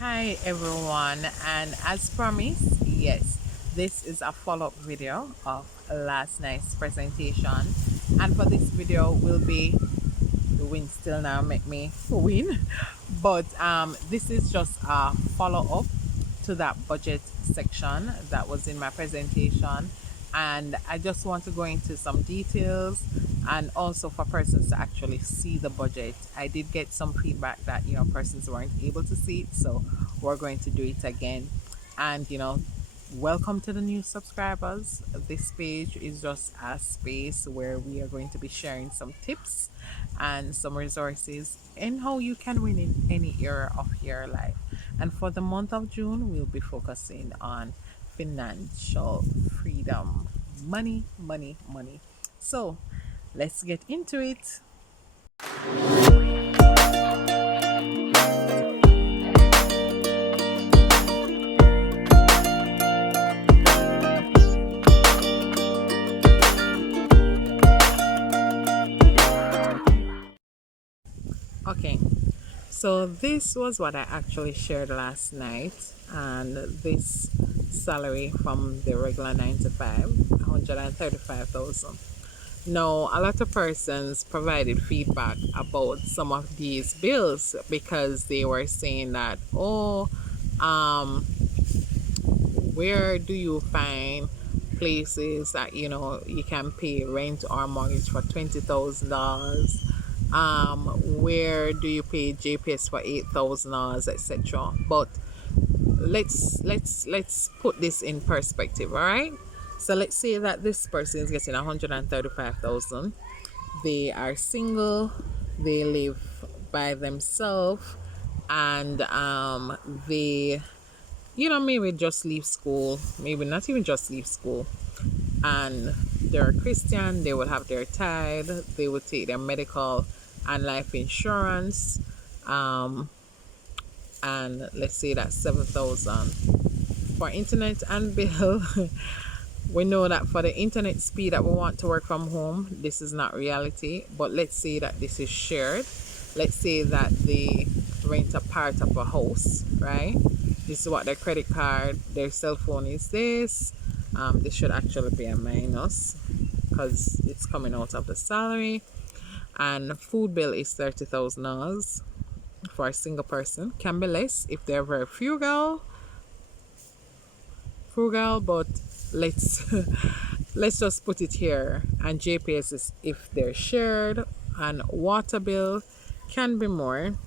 Hi everyone, and as promised, yes, this is a follow-up video of last night's presentation. And for this video will be the win still now make me win. But this is just a follow-up to that budget section that was in my presentation, and I just want to go into some details and also for persons to actually see the budget. I did get some feedback that persons weren't able to see it, so we're going to do it again. And welcome to the new subscribers. This page is just a space where we are going to be sharing some tips and some resources in how you can win in any era of your life. And for the month of June, we'll be focusing on financial freedom. Money, money, money. So let's get into it. Okay, so this was what I actually shared last night, and this salary from the regular 9 to 5, 135,000. Now, a lot of persons provided feedback about some of these bills because they were saying that, oh, um, where do you find places that you can pay rent or mortgage for $20,000? Where do you pay JPS for $8,000, etc.? But let's put this in perspective, all right? So let's say that this person is getting 135,000. They are single, they live by themselves, and they maybe just leave school, maybe not even just leave school, and they're Christian. They will have their tithe, they will take their medical and life insurance, and let's say that's 7,000 for internet and bill. We know that for the internet speed that we want to work from home, this is not reality, but let's say that this is shared. Let's say that they rent a part of a house, right? This is what their credit card, their cell phone is this. This should actually be a minus because it's coming out of the salary. And food bill is $30,000 for a single person. Can be less if they're very frugal, but let's let's just put it here. And JPS is if they're shared, and water bill can be more,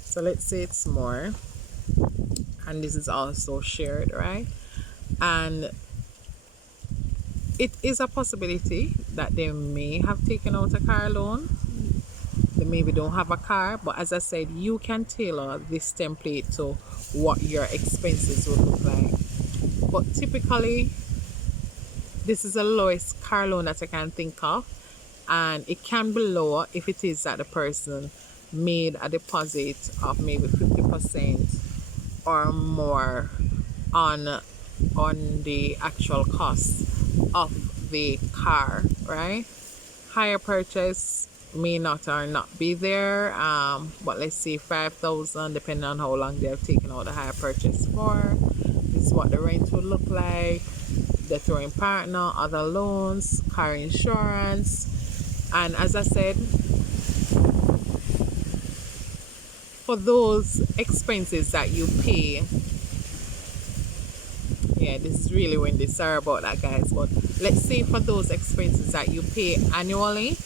so let's say it's more, and this is also shared, right? And it is a possibility that they may have taken out a car loan. They maybe don't have a car, but as I said, you can tailor this template to what your expenses would look like. But typically, this is the lowest car loan that I can think of, and it can be lower if it is that the person made a deposit of maybe 50% or more on the actual cost of the car, right? Higher purchase may not or not be there, but let's say 5,000, depending on how long they have taken out the higher purchase for. This is what the rent would look like, the throwing partner, other loans, car insurance. And as I said, for those expenses that you pay, yeah, this is really windy, sorry about that guys, but let's say for those expenses that you pay annually,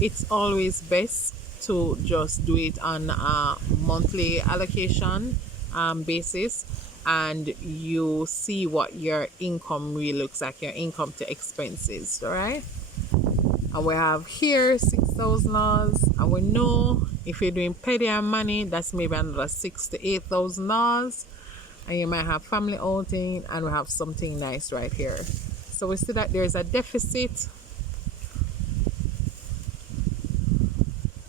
it's always best to just do it on a monthly allocation basis, and you see what your income really looks like, your income to expenses, all right? And we have here $6,000, and we know if you're doing petty and money, that's maybe another $6,000 to $8,000, and you might have family outing, and we have something nice right here. So we see that there's a deficit.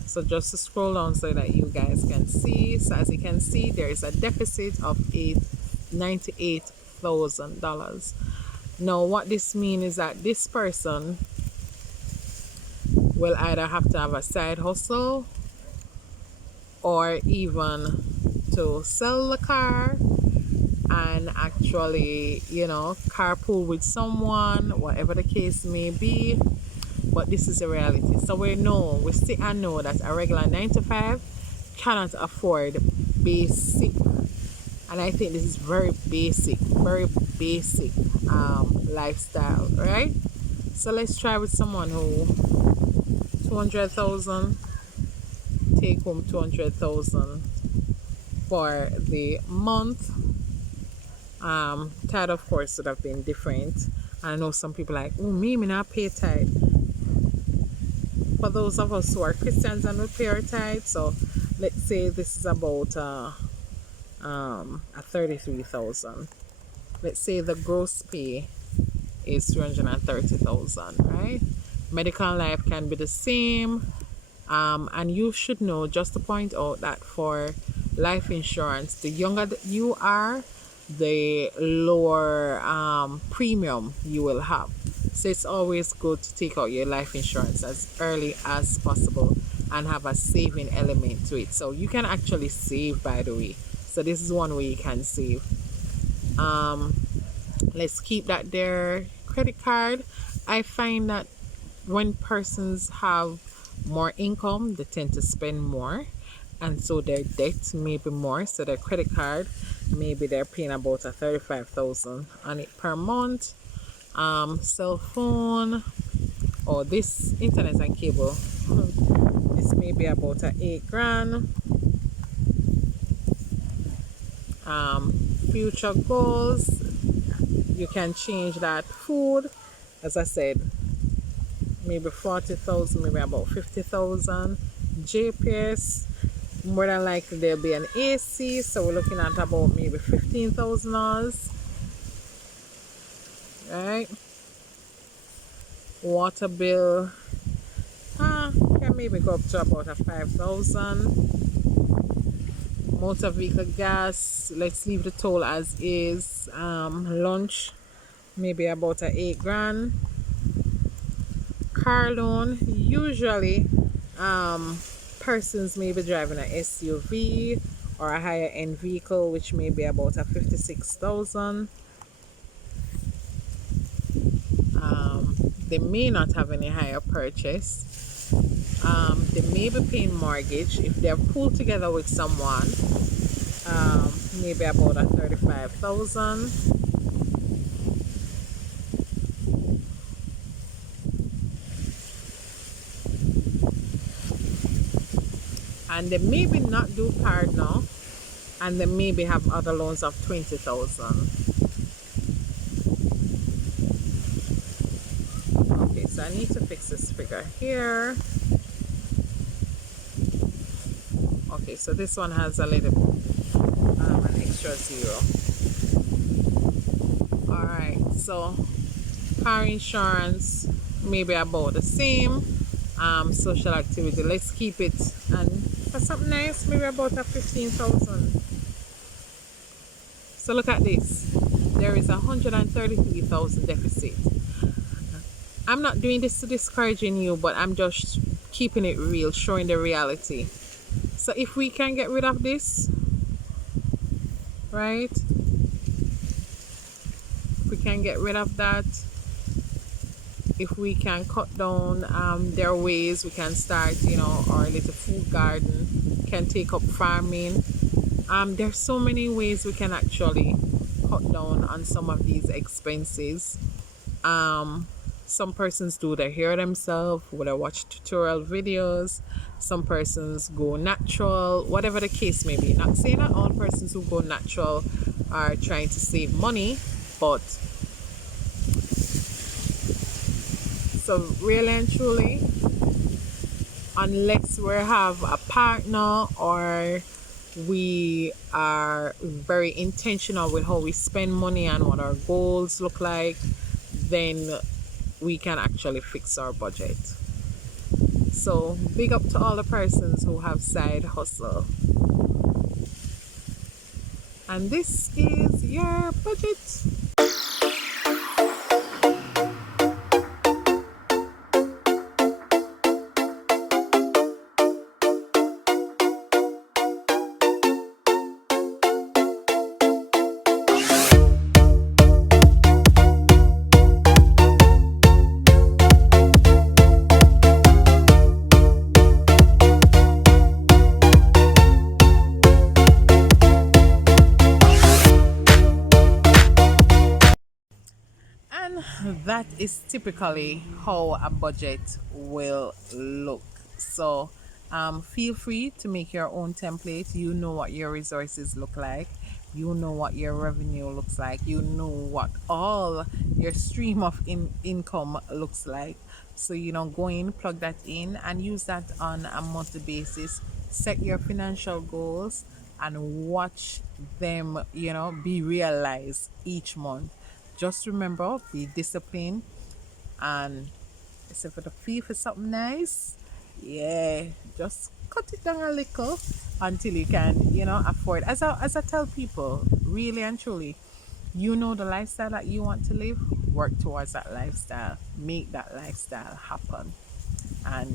So just to scroll down so that you guys can see. So as you can see, there is a deficit of $98,000. Now what this means is that this person will either have to have a side hustle or even to sell the car and actually, carpool with someone, whatever the case may be. But this is a reality. So we sit and know that a regular 9 to 5 cannot afford basic, and I think this is very basic lifestyle, right? So let's try with someone who 200,000, take home 200,000 for the month. Tithe of course would have been different. I know some people like, oh, me not pay tithe. For those of us who are Christians and we pay our tithe, so let's say this is about a 33,000. Let's say the gross pay is 330,000, right? Medical and life can be the same. And you should know, just to point out, that for life insurance, the younger that you are, the lower premium you will have. So it's always good to take out your life insurance as early as possible and have a saving element to it. So you can actually save, by the way. So this is one way you can save. Let's keep that there. Credit card. I find that when persons have more income, they tend to spend more, and so their debt may be more. So their credit card, maybe they're paying about a 35,000 on it per month. Cell phone, or this internet and cable, this may be about a 8 grand. Future goals, you can change that. Food, as I said, maybe 40,000, maybe about 50,000. JPS, more than likely there'll be an AC, so we're looking at about maybe $15,000, right? Water bill, can maybe go up to about a 5,000. Motor vehicle gas, let's leave the toll as is. Lunch, maybe about a 8 grand. Car loan, usually persons may be driving an SUV or a higher end vehicle, which may be about a 56,000. They may not have any higher purchase. They may be paying mortgage if they're pulled together with someone. Maybe about a 35,000. And they maybe not do card now, and they maybe have other loans of 20,000. Okay, so I need to fix this figure here. Okay, so this one has a little an extra zero. All right, so car insurance maybe about the same. Social activity, let's keep it, and for something nice, maybe about a 15,000. So look at this, there is 133,000 deficit. I'm not doing this to discouraging you, but I'm just keeping it real, showing the reality. So if we can get rid of this, right? If we can get rid of that, if we can cut down, there are ways we can start, our little food garden, can take up farming. There's so many ways we can actually cut down on some of these expenses. Some persons do their hair themselves, or they watch tutorial videos. Some persons go natural, whatever the case may be. Not saying that all persons who go natural are trying to save money, but so really and truly, unless we have a partner or we are very intentional with how we spend money and what our goals look like, then we can actually fix our budget. So big up to all the persons who have side hustle. And this is your budget. that is typically how a budget will look. So feel free to make your own template. You know what your resources look like. You know what your revenue looks like. You know what all your stream of income looks like. So, go in, plug that in, and use that on a monthly basis. Set your financial goals and watch them, be realized each month. Just remember, be disciplined, and except for the fee for something nice, yeah, just cut it down a little until you can, afford. As I tell people, really and truly, the lifestyle that you want to live, work towards that lifestyle, make that lifestyle happen, and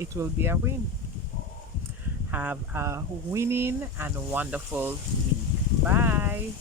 it will be a win. Have a winning and wonderful week. Bye.